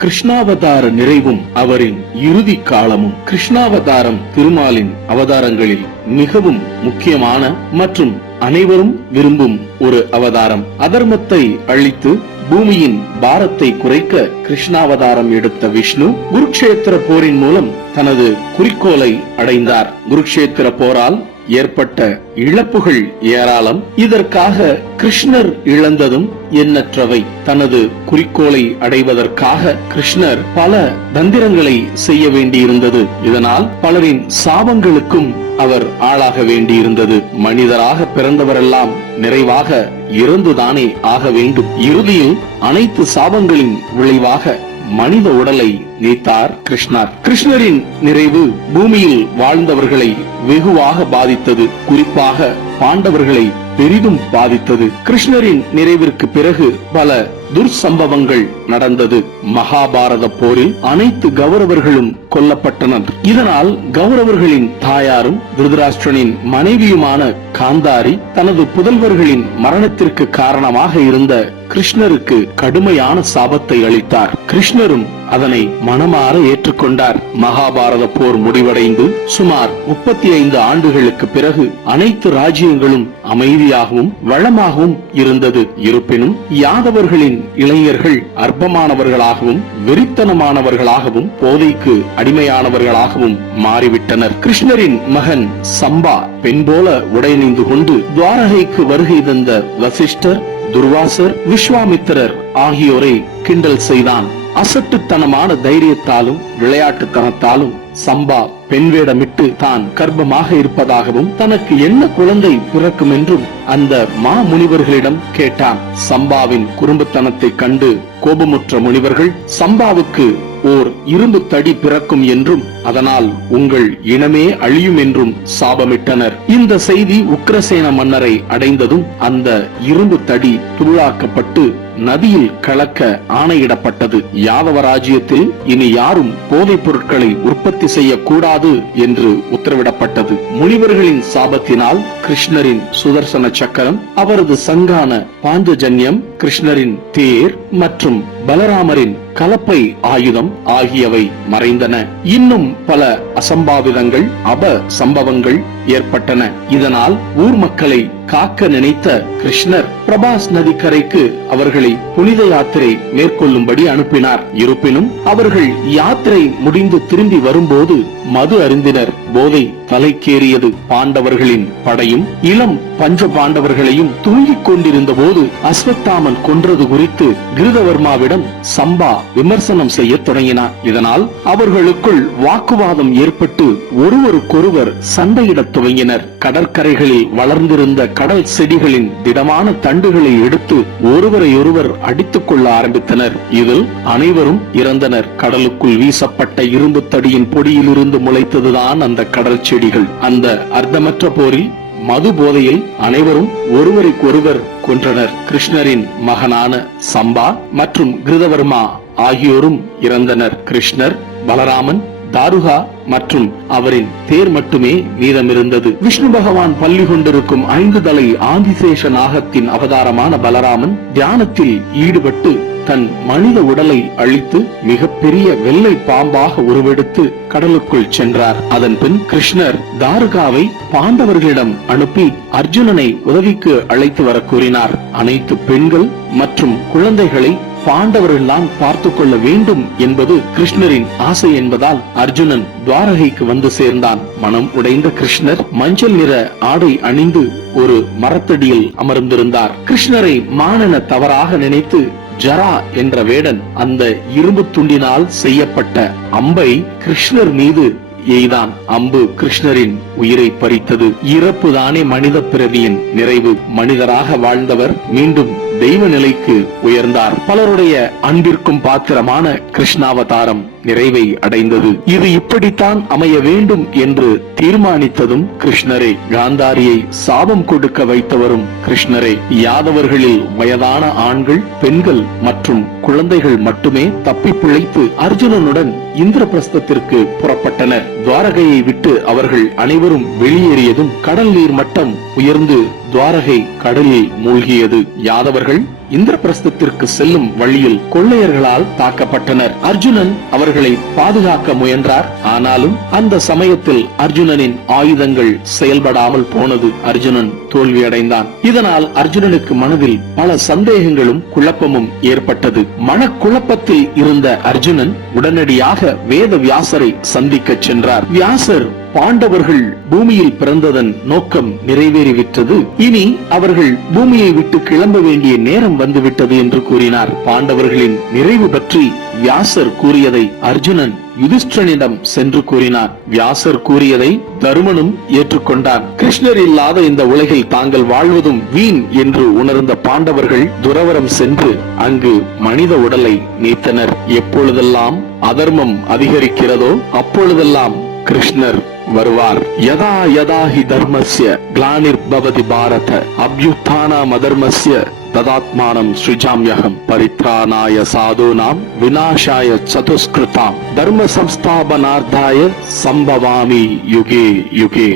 கிருஷ்ணாவதார நிறைவும் அவரின் இறுதி காலமும். கிருஷ்ணாவதாரம் திருமாலின் அவதாரங்களில் மிகவும் முக்கியமான மற்றும் அனைவரும் விரும்பும் ஒரு அவதாரம். அதர்மத்தை அழித்து பூமியின் பாரத்தை குறைக்க கிருஷ்ணாவதாரம் எடுத்த விஷ்ணு குருக்ஷேத்திர போரின் மூலம் தனது குறிக்கோளை அடைந்தார். குருக்ஷேத்திர போரால் ஏற்பட்ட இழப்புகள் ஏராளம். இதற்காக கிருஷ்ணர் இழந்ததும் எண்ணற்றவை. தனது குறிக்கோளை அடைவதற்காக கிருஷ்ணர் பல தந்திரங்களை செய்ய வேண்டியிருந்தது. இதனால் பலரின் சாபங்களுக்கும் அவர் ஆளாக வேண்டியிருந்தது. மனிதராக பிறந்தவரெல்லாம் நிறைவாக இறந்துதானே ஆக வேண்டும். இறுதியில் அனைத்து சாபங்களின் விளைவாக மனித உடலை நீத்தார் கிருஷ்ணர். கிருஷ்ணரின் நிறைவு பூமியில் வாழ்ந்தவர்களை வெகுவாக பாதித்தது குறிப்பாக பாண்டவர்களை பெரிதும் பாதித்தது. கிருஷ்ணரின் நிறைவிற்கு பிறகு பல துர்சம்பவங்கள் நடந்தது. மகாபாரத போரில் அனைத்து கௌரவர்களும் கொல்லப்பட்டனர். இதனால் கௌரவர்களின் தாயாரும் திருதராஷ்டிரனின் மனைவியுமான காந்தாரி தனது புதல்வர்களின் மரணத்திற்கு காரணமாக இருந்த கிருஷ்ணருக்கு கடுமையான சாபத்தை அளித்தார். கிருஷ்ணரும் அதனை மனமாற ஏற்றுக்கொண்டார். மகாபாரத போர் முடிவடைந்து சுமார் முப்பத்தி ஐந்து ஆண்டுகளுக்கு பிறகு அனைத்து ராஜ்யங்களும் அமைதியாகவும் வளமாகவும் இருந்தது. இருப்பினும் யாதவர்களின் இளைஞர்கள் அற்பமானவர்களாகவும் வெறித்தனமானவர்களாகவும் போதைக்கு அடிமையானவர்களாகவும் மாறிவிட்டனர். கிருஷ்ணரின் மகன் சம்பா பெண் போல உடையணிந்து கொண்டு துவாரகைக்கு வருகை தந்த வசிஷ்டர் துர்வாசர் விஸ்வாமித்திரர் ஆகியோரை கிண்டல் செய்தான். அசட்டுத்தனமான தைரியத்தாலும் விளையாட்டுத்தனத்தாலும் சம்பா பெண் வேடமிட்டு தான் கர்ப்பமாக இருப்பதாகவும் தனக்கு என்ன குழந்தை பிறக்கும் என்றும் அந்த மா முனிவர்களிடம் கேட்டான். சம்பாவின் குறும்புத்தனத்தை கண்டு கோபமுற்ற முனிவர்கள் சம்பாவுக்கு ஓர் இரும்பு தடி பிறக்கும் என்றும் அதனால் உங்கள் இனமே அழியும் என்றும் சாபமிட்டனர். இந்த செய்தி உக்ரசேன மன்னரை அடைந்ததும் அந்த இரும்பு தடி துருளாக்கப்பட்டு நதியில் கலக்க ஆணையிடப்பட்டது. யாதவ ராஜ்யத்தில் இனி யாரும் போதைப் பொருட்களை உற்பத்தி செய்யக்கூடாது என்று உத்தரவிடப்பட்டது. முனிவர்களின் சாபத்தினால் கிருஷ்ணரின் சுதர்சன சக்கரம் அவரது சங்கான பாஞ்சஜன்யம் கிருஷ்ணரின் தேர் மற்றும் பலராமரின் கலப்பை ஆயுதம் ஆகியவை மறைந்தன. இன்னும் பல அசம்பாவிதங்கள் அப சம்பவங்கள் ஏற்பட்டன. இதனால் ஊர் மக்களை காக்க நினைத்த கிருஷ்ணர் பிரபாஸ் நதிக்கரைக்கு அவர்களை புனித யாத்திரை மேற்கொள்ளும்படி அனுப்பினார். இருப்பினும் அவர்கள் யாத்திரை முடிந்து திரும்பி வரும்போது மது அருந்தினர். போதை தலைக்கேறியது பாண்டவர்களின் படையும் இளம் பஞ்ச பாண்டவர்களையும் தூங்கிக் கொண்டிருந்த போது அஸ்வத்தாமன் கொன்றது குறித்து கிருதவர்மாவிடம் சம்பா விமர்சனம் செய்ய தொடங்கினார். இதனால் அவர்களுக்குள் வாக்குவாதம் ஏற்பட்டு ஒருவருக்கொருவர் சண்டையிடத் துவங்கினர். கடற்கரைகளில் வளர்ந்திருந்த கடல் செடிகளின் திடமான தண்டுகளை எடுத்து ஒருவரையொருவர் அடித்துக் கொள்ள ஆரம்பித்தனர். இதில் அனைவரும் இறந்தனர். கடலுக்குள் வீசப்பட்ட இரும்பு தடியின் பொடியிலிருந்து முளைத்ததுதான் அந்த கடல் செடிகள் அந்த அர்த்தமற்ற போரில் மது போதையில் அனைவரும் ஒருவருக்கொருவர் கொன்றனர். கிருஷ்ணரின் மகனான சம்பா மற்றும் கிருதவர்மா ஆகியோரும் இறந்தனர். கிருஷ்ணர் பலராமன் தாருகா மற்றும் அவரின் தேர் மட்டுமே மீதமிருந்தது. விஷ்ணு பகவான் பள்ளி கொண்டிருக்கும் ஐந்து தலை ஆதிசேஷ நாகத்தின் அவதாரமான பலராமன் தியானத்தில் ஈடுபட்டு தன் மனித உடலை அழித்து மிகப்பெரிய வெள்ளை பாம்பாக உருவெடுத்து கடலுக்குள் சென்றார். அதன் பின் கிருஷ்ணர் தாருகாவை பாண்டவர்களிடம் அனுப்பி அர்ஜுனனை உதவிக்கு அழைத்து வர கூறினார். அனைத்து பெண்கள் மற்றும் குழந்தைகளை பாண்டவர்கள்தான் பார்த்து கொள்ள வேண்டும் என்பது கிருஷ்ணரின் ஆசை என்பதால் அர்ஜுனன் துவாரகைக்கு வந்து சேர்ந்தான். மனம் உடைந்த கிருஷ்ணர் மஞ்சள் நிற ஆடை அணிந்து ஒரு மரத்தடியில் அமர்ந்திருந்தார். கிருஷ்ணரை மானன தவறாக நினைத்து ஜரா என்ற வேடன் அந்த இரும்பு துண்டினால் செய்யப்பட்ட அம்பை கிருஷ்ணர் மீது எய்தான். அம்பு கிருஷ்ணரின் உயிரை பறித்தது. இறப்பு தானே மனித பிறவியின் நிறைவு. மனிதராக வாழ்ந்தவர் மீண்டும் தெய்வ நிலைக்கு உயர்ந்தார். பலருடைய அன்பிற்கும் பாத்திரமான கிருஷ்ணாவதாரம். நிறைவை அடைந்தது. இது இப்படித்தான் அமைய வேண்டும் என்று தீர்மானித்ததும் கிருஷ்ணரே. காந்தாரியை சாபம் கொடுக்க வைத்தவரும் கிருஷ்ணரே. யாதவர்களில் வயதான ஆண்கள் பெண்கள் மற்றும் குழந்தைகள் மட்டுமே தப்பி பிழைத்து அர்ஜுனனுடன் இந்திரபிரஸ்தத்திற்கு புறப்பட்டனர். துவாரகையை விட்டு அவர்கள் அனைவரும் வெளியேறியதும் கடல் நீர் மட்டம் உயர்ந்து துவாரகை கடலில் மூழ்கியது. யாதவர்கள்? இந்திரபிரஸ்தத்திற்கு செல்லும் வழியில் கொள்ளையர்களால் தாக்கப்பட்டனர். அர்ஜுனன் அவர்களை பாதுகாக்க முயன்றார். ஆனாலும் அந்த சமயத்தில் அர்ஜுனனின் ஆயுதங்கள் செயல்படாமல் போனது அர்ஜுனன் தோல்வியடைந்தான். இதனால் அர்ஜுனனுக்கு மனதில் பல சந்தேகங்களும் குழப்பமும் ஏற்பட்டது. மனக்குழப்பத்தில் இருந்த அர்ஜுனன் உடனடியாக வேத வியாசரை சந்திக்க சென்றார். வியாசர் பாண்டவர்கள் பூமியில் பிறந்ததன் நோக்கம் நிறைவேறிவிட்டது. இனி அவர்கள் பூமியை விட்டு கிளம்ப வேண்டிய நேரம் வந்துவிட்டது என்று கூறினார். பாண்டவர்களின் நிறைவு பற்றி வியாசர் கூறியதை அர்ஜுனன் யுதிஷ்டனிடம் சென்று கூறினார். வியாசர் கூறியதை தருமனும் ஏற்றுக்கொண்டார். கிருஷ்ணர் இல்லாத இந்த உலகில் தாங்கள் வாழ்வதும் வீண் என்று உணர்ந்த பாண்டவர்கள் துறவரம் சென்று அங்கு மனித உடலை நீத்தனர். எப்பொழுதெல்லாம் அதர்மம் அதிகரிக்கிறதோ அப்பொழுதெல்லாம் கிருஷ்ணர் வருவார். யதா யதா ஹி தர்மஸ்ய கிளானிர் பவதி பாரத அபியுத்தானா மதர்மஸ்ய ததாத்மானம் ஸ்ருஜாம்யகம் பரித்ராணாய சாதுனாம் விநாசாய சதுஸ்கிருதாம் தர்ம சம்ஸ்தாபனார்த்தாய சம்பவாமி யுகே யுகே.